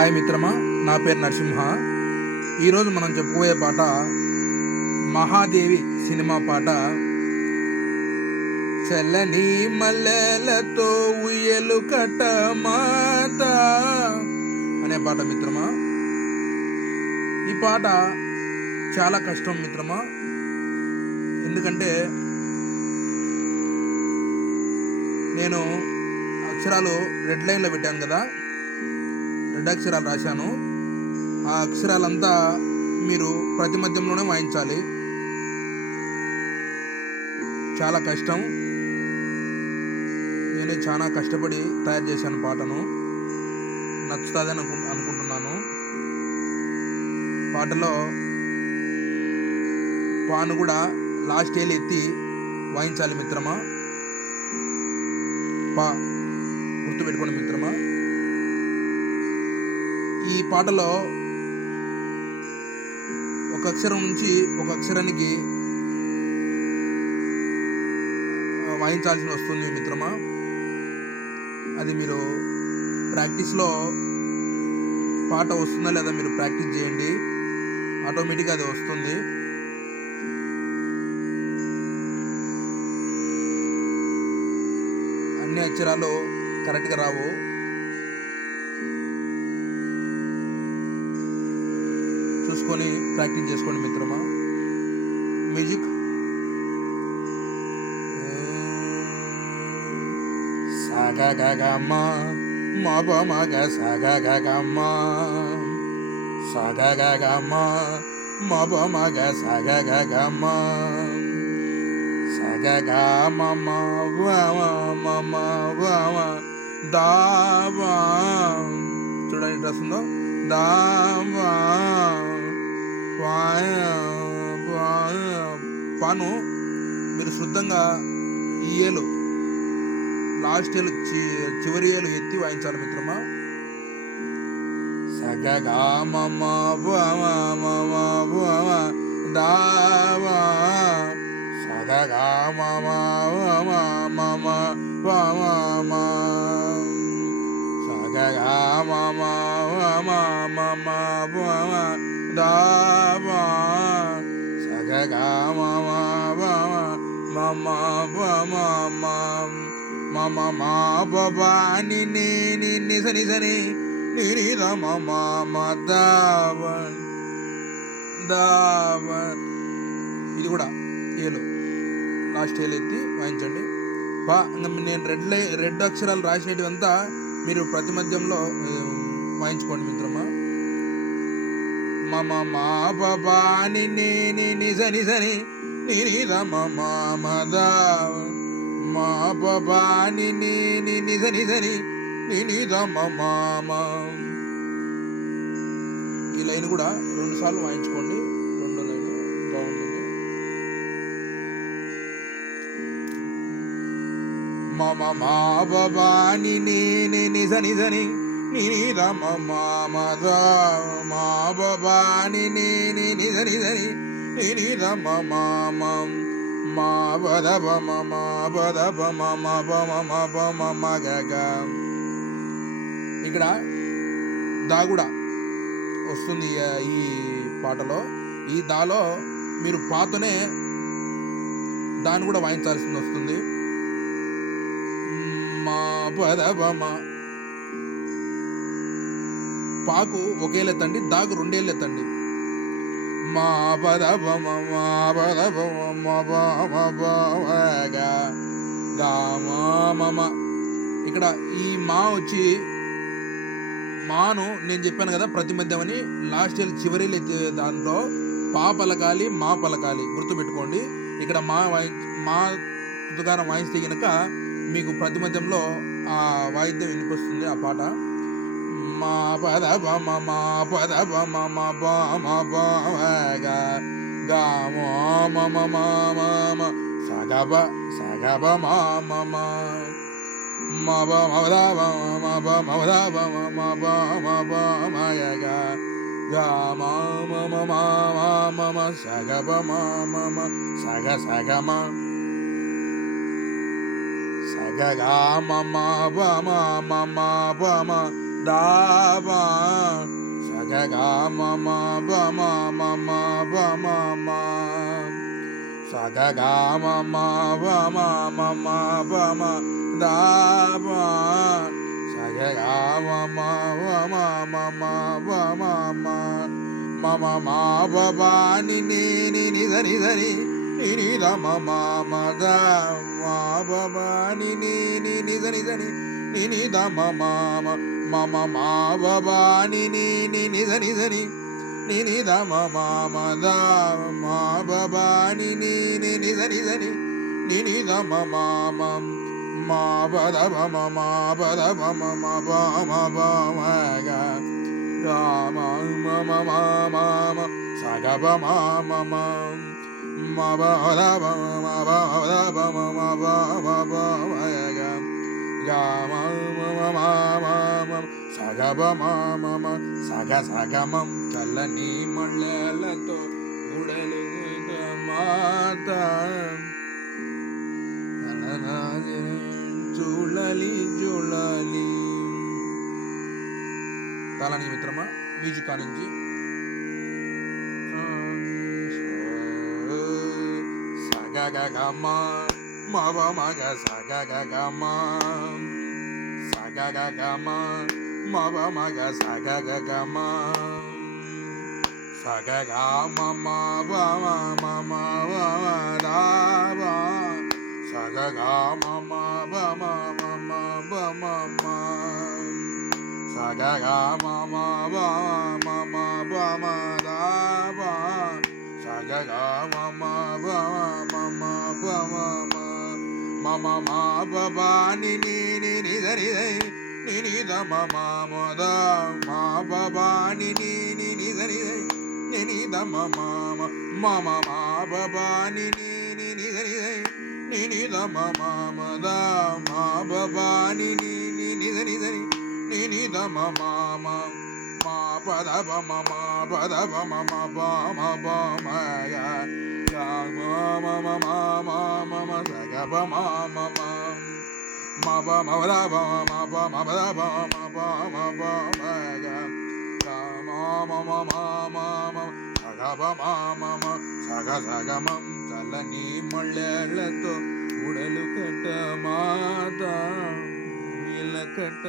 Hi మిత్రమా, నా పేరు నరసింహ. ఈరోజు మనం చెప్పుకోయే పాట మహాదేవి సినిమా పాట. చల్లని మల్లెలతో ఉయ్యలు కట్ట మాత అనే పాట మిత్రమా. ఈ పాట చాలా కష్టం మిత్రమా. ఎందుకంటే నేను అక్షరాలు రెడ్ లైన్లో పెట్టాను కదా, రెడ్ అక్షరాలు రాశాను. ఆ అక్షరాలంతా మీరు ప్రతి మధ్యంలోనే వాయించాలి. చాలా కష్టం. నేనే చాలా కష్టపడి తయారు చేశాను పాటను. నచ్చుతుందని అనుకుంటున్నాను. పాటలో పాను కూడా లాస్ట్ ఏలు ఎత్తి వాయించాలి మిత్రమా. పా గుర్తుపెట్టుకోండి మిత్రమా. ఈ పాటలో ఒక అక్షరం నుంచి ఒక అక్షరానికి వాయించాల్సి వస్తుంది మిత్రమా. అది మీరు ప్రాక్టీస్లో పాట వస్తుందా లేదా మీరు ప్రాక్టీస్ చేయండి, ఆటోమేటిక్గా అది వస్తుంది. అన్ని అక్షరాలు కరెక్ట్గా రావు. చూసుకొని ప్రాక్టీస్ చేసుకోండి మిత్రమా. మ్యూజిక్. సాగా గమ మబ మగ సాగా గమ సాగా గమ మబ మగ సాగా గమ సాగా గమ మమ దావా. చూడండి ఎట్లా వస్తుందో. దావా పాను మీరు శుద్ధంగా ఈ ఏలు లాస్ట్ ఏలు చివరి ఏలు ఎత్తి వాయించాలి మిత్రమా. సగగా మమ దావా సగగా మమ సగగా మమ దావా సగగా మమ మమ మా బాబా ని సని సని ని మమ దావ దావ. ఇది కూడా ఏలు లాస్ట్ ఏలు ఎత్తి వాయించండి. నేను రెడ్ అక్షరాలు రాసినటువంతా మీరు ప్రతి మధ్యంలో వాయించుకోండి మిత్రమా. మమ మా బాబా ని సని సని ని మమ దావ మా బాబా ని సని సని ని మమ. ఈ లైన్ కూడా 2 సార్లు వాయించుకోండి. 2వ లైన్ బాగుంటుంది. మమ మా బాబా ని సని సని ని మమ మా బాబా ని సని సని ని మమ మా బద బమ బద బమ బమ గగ. ఇక్కడ దా కూడా వస్తుంది ఈ పాటలో. ఈ దాలో మీరు పాతనే దాన్ని కూడా వాయించాల్సింది వస్తుంది. మా పద బమ పాకు ఒకేలెత్తండి, దాకు 2 ఏళ్ళు ఎత్తండి. మా పద బమ మా పద బమ. ఇక్కడ ఈ మా వచ్చి మాను నేను చెప్పాను కదా ప్రతి మధ్యం అని. లాస్ట్ ఇయర్ చివరి దాంట్లో పా పలకాలి, మా పలకాలి, గుర్తుపెట్టుకోండి. ఇక్కడ మా తుకారం వాయిస్తే కనుక మీకు ప్రతి మధ్యంలో ఆ వాయిద్యం వినిపిస్తుంది ఆ పాట. మా పద బమ మా పద బమ మమ మమ సగబ సగబ మమ మబ మద మబ మద మయగ గమ మమ మమ సగబ మమ సగ సగమ సగ మమ బమ బమ దావా బ మా మ మ బ మా మ స గ గ మ మ బ మా మ మ బ మ ద బ స గ గ మ మ బ మా మ మ బ మా మ మ మ మ బ బ ని ని ని ని ద ని ద ని ని ని ద మ మ మ ద మ బ బ ని ని ని ని ద ని ద ని ని ని ద మ మ మ మ మ మ బ బ ని ని ని ని ద ని ద ని ని ని ద మ మ మ ద మ బ బ ని ని ని ని ద ని ద ని ని ని ద మ మ మ మ బ ద బ మ మ బ ద బ మ మ బ మ బ మ గ గ మ మ మ మ మ మ స గ బ మ మ మ మ బ ద బ మ బ ద బ మ మ బ మ బ మ గ గ మ మ మ మ మ స గ బ మ మ మ స గ మం చల్లని మళ్ళలతో ఉడలు మాత జుళలి జుళలి తాళానికి మిత్రమా మ్యూజిక్ కానించి సగ గ మ మ బ మ గ సగ గ మ సగ గ మ మ బ మ గ సగ గ మ సగ గ మ మ బ మ మ మ బ ద బ సగ గ మ మ బ మ మ మ బ మ మ సగ గ మ మ బ మ మ బ మ ద బ సగ గ మ మ బ మ మ బ మ మ మ మ మ బ బ ని ని ని ని ద ని ద ని ని ద మ మ మ ద మ బ బ ని ని ని ని ద ని ద ని ని ద మ మ మ మ మ మ బ బ ని ని ని ని ద ని ద ని ని ద మ మ మ ద మ బ బ ని ని ని ని ద ని ద ని ని ద మ మ మ మ ప ద బ మ మ ప ద బ మ మ బ మ బ మ గ గ మ మ మ మ మ మ మ స గ బ మ మ మ మ బ మ ద బ మ బ మ బ ద బ మ బ మ బ మ గ గ మ మ మ మ మ మ స గ బ మ మ మ స గ మం చల్లని మళ్ళలతో ఉడలు కట్ట మాత ఇల కట్ట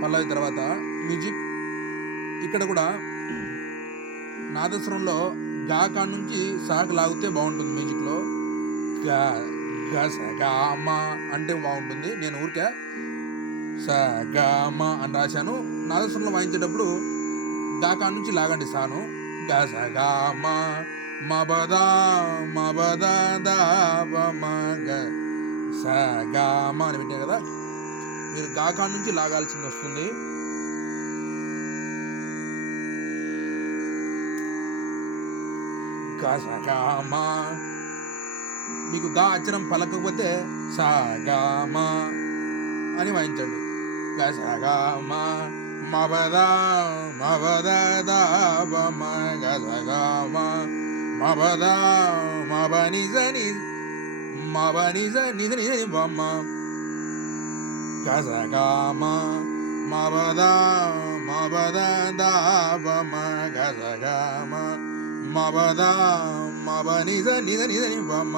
పల్లవి తర్వాత మ్యూజిక్. ఇక్కడ కూడా నాదస్వరంలో గా కా నుంచి సాకు లాగితే బాగుంటుంది. మ్యూజిక్లో గా గ స గ మ అంటే బాగుంటుంది. నేను ఊరికే స గ మ అని రాశాను. నాదస్వరంలో వాయించేటప్పుడు గా కా నుంచి లాగండి సాను. గ స గ మ మ బ ద మ బ ద ద బ మ గ స గ మ అని పెట్టాను కదా, మీరు గా కా నుంచి లాగాల్సింది వస్తుంది. గా స గ మ మీకు గా అక్షరం పలకపోతే స గ మ అని వాయించండి. గ స గ మ మ బ ద ద బ మ గ స గ మ మ బ ద మ బ ని జ ని మ బ ని జ ని జ ని జ బ మ గ స గ మ మ బ ద ద బ మ గ స గ మ మ బ ద మ బ ని జ ని జ ని జ ని బ మ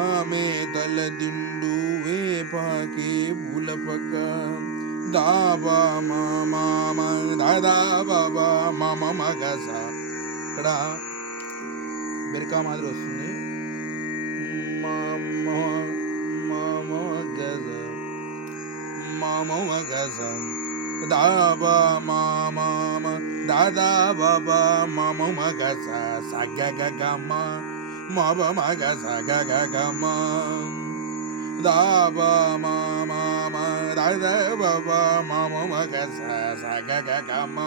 ఆమె తల దిండు వేపాకే పూలపక్క దాబా మామ దాదా బాబా మామ మగస. ఇక్కడ బెరికా మాదిరి వస్తుంది. మామ మామ గజ మామ గజ దాబా మామ దాదా బాబా మామ మగస సగ గ మ మ బ మ గ స గ గ మ దా బ మ మ మ ద ద బ బ మ మ మ గ స స గ గ గ మ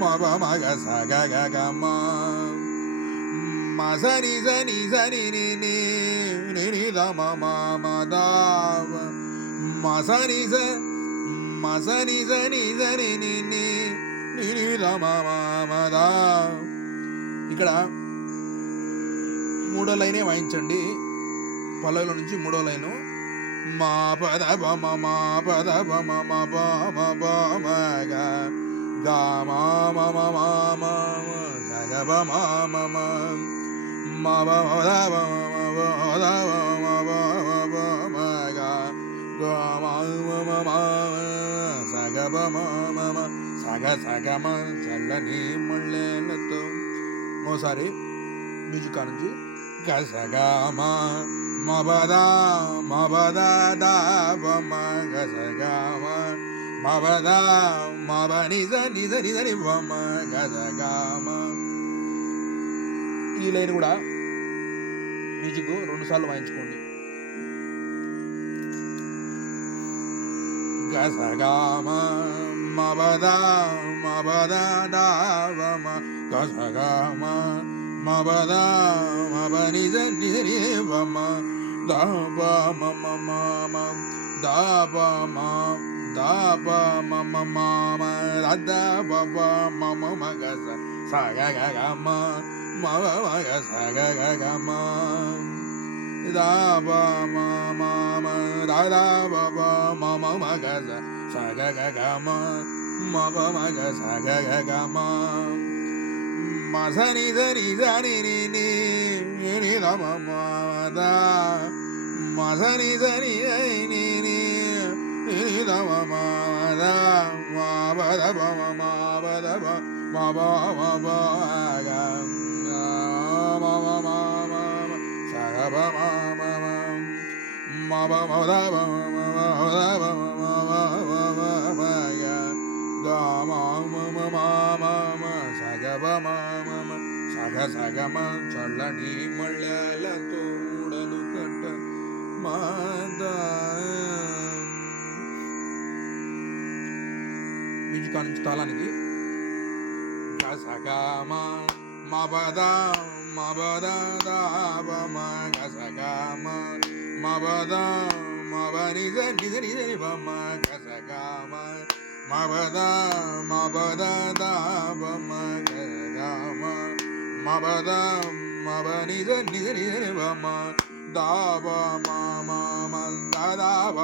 మ బ మ గ స గ గ గ మ మ స ని స ని స ని ని ని ని ని ద మ మ మ ద మ స ని స మ స ని స ని స ని ని ని ని ని ద మ మ మ ద. ఇక్కడ మూడో లైనే వాయించండి. పల్లవిలో నుంచి మూడో లైను మా పద బమ మా పద బమ మా బమ బమ గ మా మమ మా సగ బమ మమ మా బమ బమ బమ గ మా మమ సగ బమ మమ సగ సగమ చల్లని మళ్ళేలతో మోసారి మ్యూజిక్ నుంచి గసగమ మబద మబద దాబమ గసగమ మబద మబ నిజ నిజ నిజ నిబమ గసగమ. ఈ లైన్ కూడా మ్యూజిక్ 2 సార్లు వాయించుకోండి. గసగమ మబద మబద దాబమ గసగమ మబద మబ నిజ నిజ నిబమ దాబ మమ మామ దాబ మా దాబ మమ మామ దబ మమ మగ సగ గమ మమ మగ సగ గమ దాబ మామ దాబ మమ మగ సగ గమ మమ మగ సగ గమ మసని దని దని ని ని రమ మద మసని దని ని ని ని రమ మద మబద బమ మబద మబ మబ గ మమ మమ సగ బమ మమ మబ మద బమ మబద బమ మబ గ గమ మమ మమ సగ బమ సగ సగమ చల్లని మళ్ళేలతో మూడలు కట్ట మాద. మ్యూజిక్ నుంచి తాళానికి గసగమ మబద మబద దాబమ గసగమ మబద మబ నిజ నిజ నిజ నిబమ గసగమ మబద మబద దాబమ గసగమ మబద మబ నిజ నిజ నిజ నిబమ దాబ మమ దాబ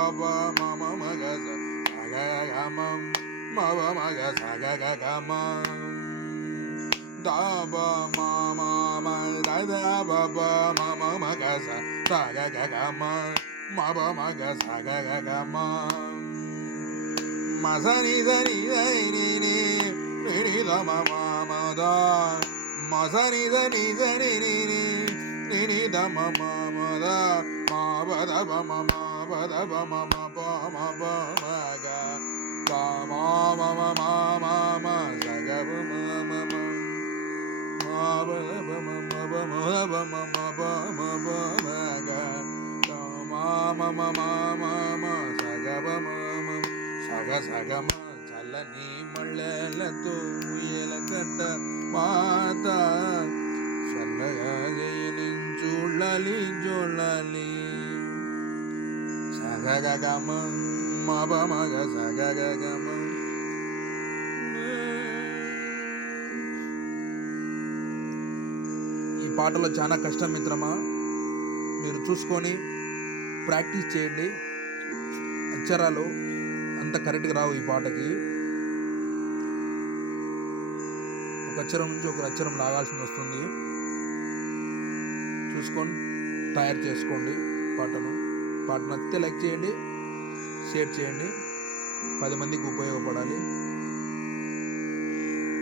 మమ మగ సగ గమ మబ మగ సగ గమ దాబ మమ దాబ మమ మగ సగ గమ మబ మగ సగ గమ మసని దని ని ని ని రమ మద మసని దని దని ని ని ని దమ మద మబద బమ మబద బమ మబ మబ మగ గమ మమ మమ సగ బమ మమ మబద బమ మబ మద బమ మబ మబ మగ గమ మమ మమ సగ బమ సగ సగమ చల్లని మళ్ళేలతో ఉయ్యల కట్ట మాత చల్లగా జయనించుళ్ళలి జోళ్ళలి సగ గమ మబ మగ సగ గమ. ఈ పాటలో చాలా కష్టం మిత్రమా, మీరు చూసుకొని ప్రాక్టీస్ చేయండి. అక్షరాలు అంత కరెక్ట్గా రావు ఈ పాటకి. ఒక అక్షరం నుంచి ఒక అక్షరం లాగాల్సి వస్తుంది. చూసుకొని తయారు చేసుకోండి పాటను. పాట నచ్చితే లైక్ చేయండి, షేర్ చేయండి, 10 మందికి ఉపయోగపడాలి.